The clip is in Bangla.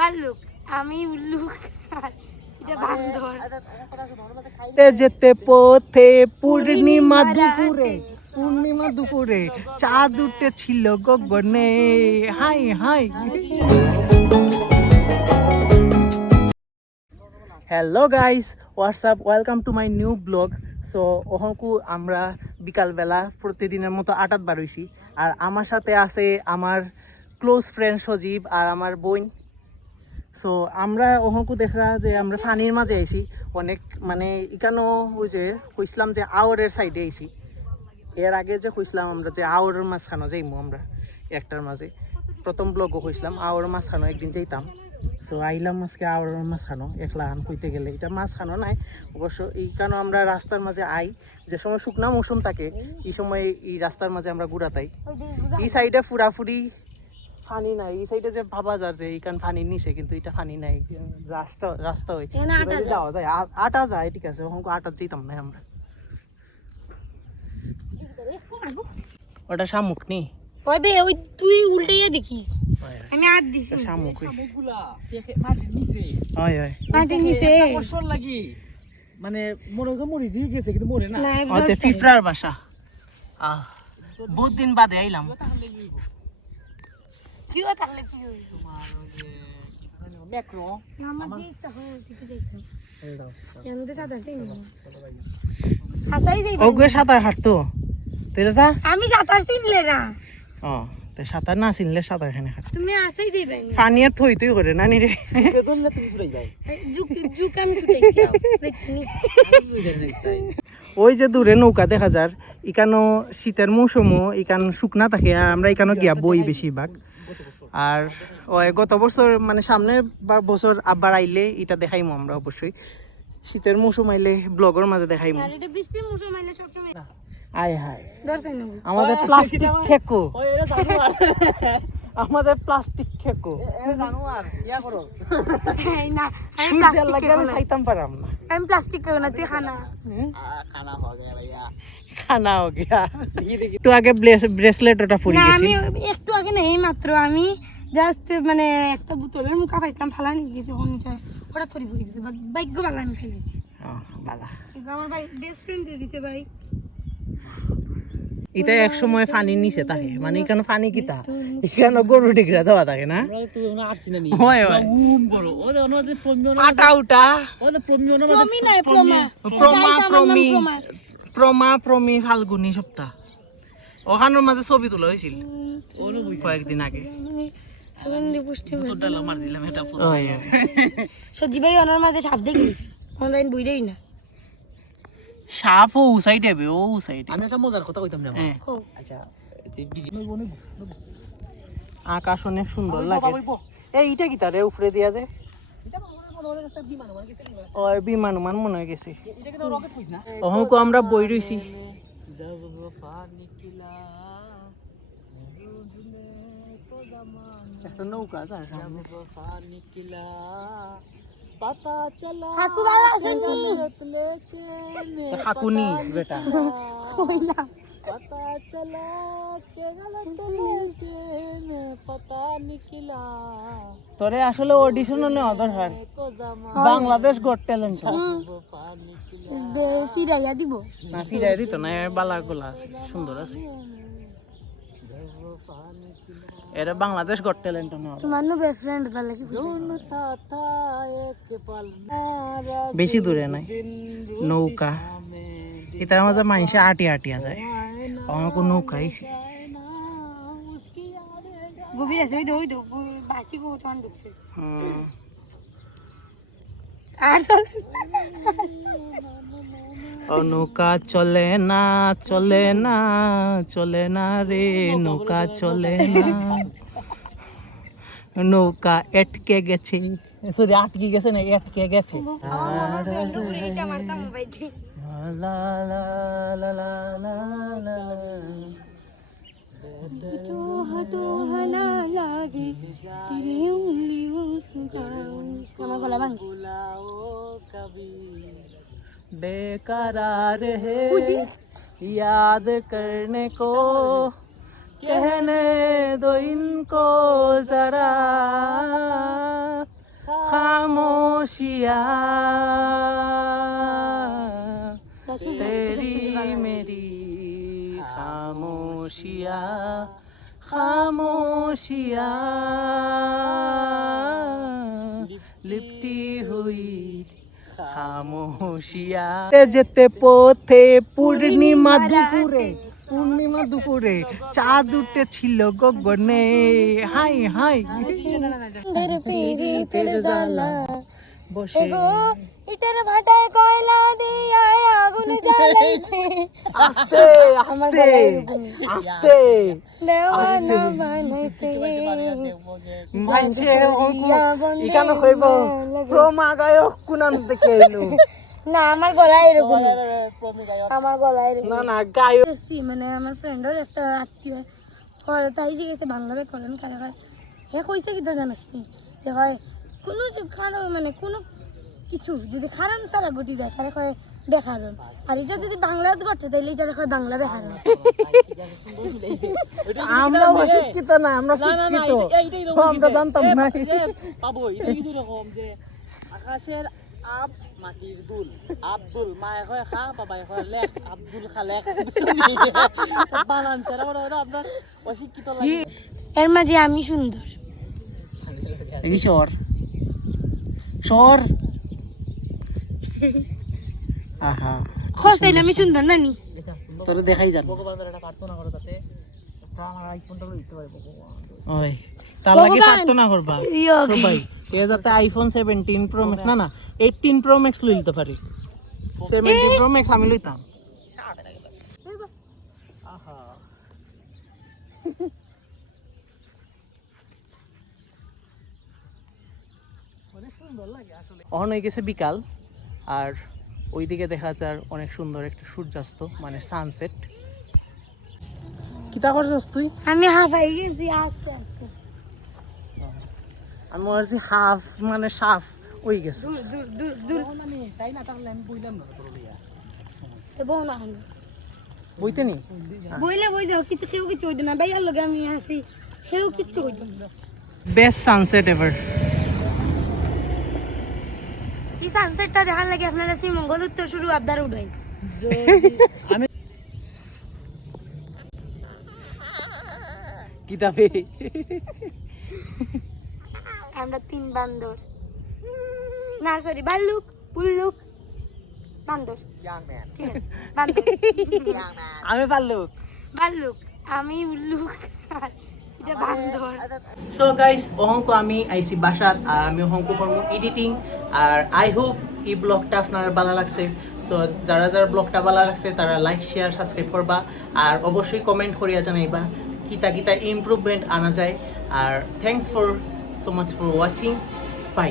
ভাল্লুক, আমি উল্লুক, এটা বান্দর। যেতে পথে পূর্ণিমা দুপুরে চাঁদ উঠেছিল গগনে। Hi hi. Hello guys, what's up, welcome to my new blog. So ওহকু আমরা বিকালবেলা প্রতিদিনের মতো আটাত বার হইছি। আর আমার সাথে আছে আমার ক্লোজ ফ্রেন্ড সজীব আর আমার বোন। সো আমরা ওহকু দেখরা যে আমরা পানির মাঝে আইছি অনেক, মানে ইকানো ওই যে কইছিলাম যে আওয়ারের সাইডে আইছি। এর আগে যে কইছিলাম আমরা যে আওয়ারের মাঝখানো যাইমু আমরা একটার মাঝে, প্রথম ব্লগও কইছিলাম আওয়ারের মাঝখানো একদিন যাইতাম। সো আইলাম আজকে আওয়ারের মাঝখানো, একলা আন কইতে গেলে এটা মাঝখানো নাই অবশ্য। এই কারণ আমরা রাস্তার মাঝে আই, যে সময় শুকনা মৌসুম থাকে এই সময় এই রাস্তার মাঝে আমরা ঘুরাতাই। এই সাইডে ফুরাফুরি ফানি নাই, এই সাইডে যে ভাবা যায় যে এইখান ফানি নিছে, কিন্তু এটা ফানি নাই, রাস্তা হয় যাওয়া যায়, আটা যায়, ঠিক আছে। ওখানে আটা যেতাম না আমরা। ওটা শামুক নি, ওই বে ওই তুই উল্টাইয়া দেখিস, আমি আর দিছি শামুক শামুকগুলা মাটির নিচে, হয় হয় মাটির নিচে বছর লাগি, মানে মনে হয় মরি জি গেছে কিন্তু মরে না। আচ্ছা, ফিফরার বাসা। বহুত দিন বাদে আইলাম। কি হয় তাহলে কি হয় তোমার ওই যে ম্যাক্রো আমার যে ইচ্ছা হয় ঠিক যাইতাম আমি তো সাঁতার জানি না। হাসাই যাইব ও গে সাঁতার হাঁটতো তেরে যা, আমি সাঁতার চিনলে না। ও তে সাঁতার না চিনলে সাঁতার এখানে হাঁট, তুমি আসাই যাইবেন পানি আর থই তুই করে নানি রে। ধরলে তুমি চলে যাই জুক জুক আমি ছুটাইছি দেখিনি। ওই যে দূরে নৌকা দেখা যার, ইকানো শীতের মৌসুমও ইকান শুকনা থাকে, আমরা ইকানো গিয়া বই বেশিরভাগ। আর ওই গত বছর মানে সামনে বা বছর আবার আইলে এটা দেখাইমু আমরা অবশ্যই, শীতের মৌসুম আইলে ব্লগের মাঝে দেখাইমু। আর এটা বৃষ্টির মৌসুম আইলে সব সময় আয় হায় দরকার নেই আমাদের প্লাস্টিক খেকো, ওই এটা জানোয়ার, আমাদের প্লাস্টিক খেকো এটা জানোয়ার ইয়া করো না। আমি সূর্যের প্লাস্টিক লাগে আমি চাইতাম পারাম না। আমি প্লাস্টিক কেউ না, তুই খানা খানা हो गया भैया। খানা হো গিয়া। একটু আগে ব্রেসলেট ওটা পরে না। গেছি। আমি একটু আগে নেই মাত্র, আমি জাস্ট মানে একটা বোতলের মুখা পাইছিলাম, ফালানি গেছে ওটা থরি পড়ে গেছে, ভাগ্য ভালো আমি ফেলেছি। বালা আমার ভাই বেস্ট ফ্রেন্ড দিয়ে দিছে ভাই। এটা এক সময় ফানি নিচে থাকে, মানে এখানে ফানি কিতা এখানে গরু টিকরা দেওয়া থাকে না। আমরা তো না আসছি না নি হয় হয় উম বড় ওদের ওদের প্রমিও না, আটা উটা ওদের প্রমিও না, প্রমি নাই প্রমা প্রমা প্রমি ফাল্গুনি সপ্তাহ ওখানের মাঝে ছবি তোলা হয়েছিল কয়েকদিন আগে। তোরটা মার দিলাম এটা সজি ভাই ওনার মাঝে সাপ দেখেছি, অনলাইন বইটাই না সাপ ও সাইডে ও সাইডে। আমি একটা মজার কথা কইতাম না। খুব আচ্ছা যে ভিডিও অনেক আকাশ অনেক সুন্দর লাগে। এইটা কি তারে উপরে দিয়া যায়, এটা মনে হয় একটা বিমান মানে গেছে ও বিমান মনে হয়ে গেছে। এটা কি তো রকেট কইছ না। অহংক আমরা বই রইছি। जब वफा निकला तो जमाना, একটা নৌকা আছে जब वफा निकला पता चला কাকু ভালো আছেন নি? लेके मैं কাকুনি বেটা কইলা पता चला के गलत लेके मैं पता निकला তোরে আসলে অডিশনও নেওয়া দরকার, तो जमाना বাংলাদেশ গট ট্যালেন্ট। वफा निकला ফিরাইয়া দিব। না ফিরাই দিত না, বালা গোলা আছে, সুন্দর আছে। এরা বাংলাদেশ গট ট্যালেন্ট নেওয়া তোমার নো বেস্ট ফ্রেন্ড তাহলে কি ढूंढता था एक पल বেশি দূরে নাই নৌকা, এটার মাঝে মানুষে আটিয়া যায়, আমার কোনো নৌকা আইছে। গভীর আছে, ওই তো বাসি গো তো ঢুকছে আর ও নৌকা চলে না চলে না চলে না রে, নৌকা চলে না, নৌকা এটকে গেছে, সরি আটকে গেছে না, এটকে গেছে। এইটা মারতাম ভাই লা লা লা লা লা লা जो हटो हना लागे तेरी उंगलियों सुझाऊं। আমার গলা ভাঙ कभी बेकरार है याद करने को, कहने दो इनको जरा খামোশিয়া লিপটি হই খামোশিয়া যেতে পথে পূর্ণিমা দুপুরে চাঁদ উঠেছিল গগনে হাই হাই বসে ইটের ভাটায় কয়লা দিয়া আগুন জ্বালাইছে আস্তে আস্তে আস্তে দেওয়ানা বানাইছে মানছে ইকানো কইব প্রমা গায়ক কুনান থেকে এলো না আমার গলায় এরকম আমার গলায় এরকম না না গায়ক মানে আমার ফ্রেন্ডের একটা আত্মীয় পরে তাই জিজ্ঞেসে বাংলা বে করেন কারা কারা হে কইছে কি তো জানাস নি যে হয় কোনো খারাপ মানে কোনো কিছু যদি খারাপ ছাড়া গটি যায় তাহলে কয় বেকারণ আর এটা যদি বাংলা করতে তাহলে এটা কয় বাংলা বেকারণ আমরা শিক্ষিত না আমরা শিক্ষিত আমরা জানতাম না পাবো এটা কিছু রকম যে আকাশের আব মাটির দুল আব্দুল মায়ে কয় খা বাবাই কয় লেখ আব্দুল খালেক বানান ছাড়া আপনার অশিক্ষিত লাগে এর মাঝে আমি সুন্দর এই শহর শহর আহা খসাইলে আমি সুন্দর নানি তোরে দেখাই জান ভগবানের একটা প্রার্থনা করো যাতে একটা আমার আইফোনটা লইতে পারে ভগবান ওই তার লাগি ভগবান। প্রার্থনা করবা ইয়ো। সবাই এ যাতে আইফোন 17 প্রো ম্যাক্স না 18 প্রো ম্যাক্স লইতে পারি 17 প্রো ম্যাক্স আমি লইতাম আহা অহন হয়ে গেছে বিকাল আর ওইদিকে দেখা যায় অনেক সুন্দর একটা সূর্যাস্ত মানে সানসেট কিতা করছস তুই আমি হাফাই গেছি আস্তে আস্তে আমি মনে হাফ মানে সাফ ওই গেছে দূর দূর দূর দূর মানে তাই না তাহলে আমি বইলাম না তোর লইয়া তো বউ না হলো বইতে নি বইলে বই যাও কিছু সেও কিছু হইতো না ভাইয়ার লগে আমি আসি সেও কিচ্ছু হইতো না বেস্ট সানসেট এভার এই সানসেটটা দেখার লাগে আপনারা শ্রীমঙ্গল উত্তর শুরু আবদার উঠাই আমি কিতাবে আমরা 3 বান্দর না সরি ভাল্লুক পুল্লুক বান্দর ঠিক আছে বান্দর আমি পারলো ভাল্লুক আমি উল্লুক আর এটা বান্দর সো গাইস অহংক আমি আইসি বাসাত আর আমি অহংক করবো এডিটিং আর আই হোপ এই ব্লগটা আপনার ভালো লাগছে সো যারা যারা ব্লগটা ভালো লাগছে তারা লাইক শেয়ার সাবস্ক্রাইব করবা আর অবশ্যই কমেন্ট করিয়া জানাইবা কিতা কিতা ইমপ্রুভমেন্ট আনা যায় আর thanks for so much for watching by